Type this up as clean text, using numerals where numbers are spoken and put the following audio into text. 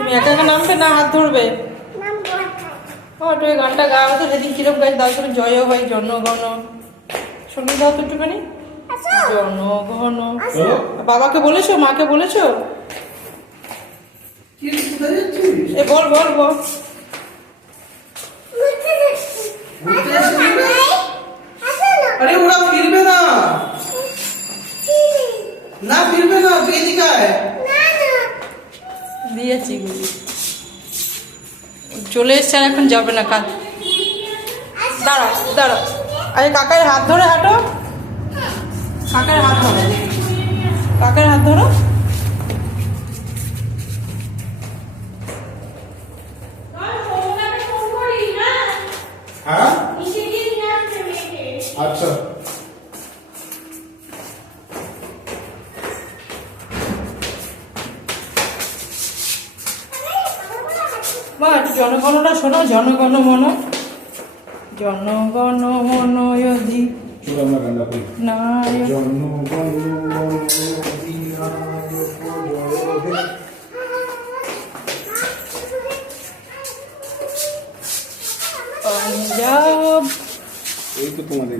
তুমি একা একা নামবে না হাত ধরবে? ও একটু ওই গানটা গাও তো, সেদিন কিরম গাছ দাও করে জয় হয় জনগণ, শুনে দাও তো একটুখানি। জনগণ। বাবাকে বলেছো, মাকে বলেছো? এ বল বল বল। আরে ওরা ফিরবে না, না ফিরবে না, তুই এদিকে আয়। দিয়েছি চলে এসছে, আর এখন যাবে না কাজ। দাঁড়া দাঁড়া, আরে কাকার হাত ধরে হাঁটো, কাকার হাত ধরো, কাকার হাত ধরো। হ্যাঁ আচ্ছা মা একটু জনগণনা শোনো, জনগণ মন, জনগণ মন অধি নায়। পাঞ্জাব এই তো তোমাদের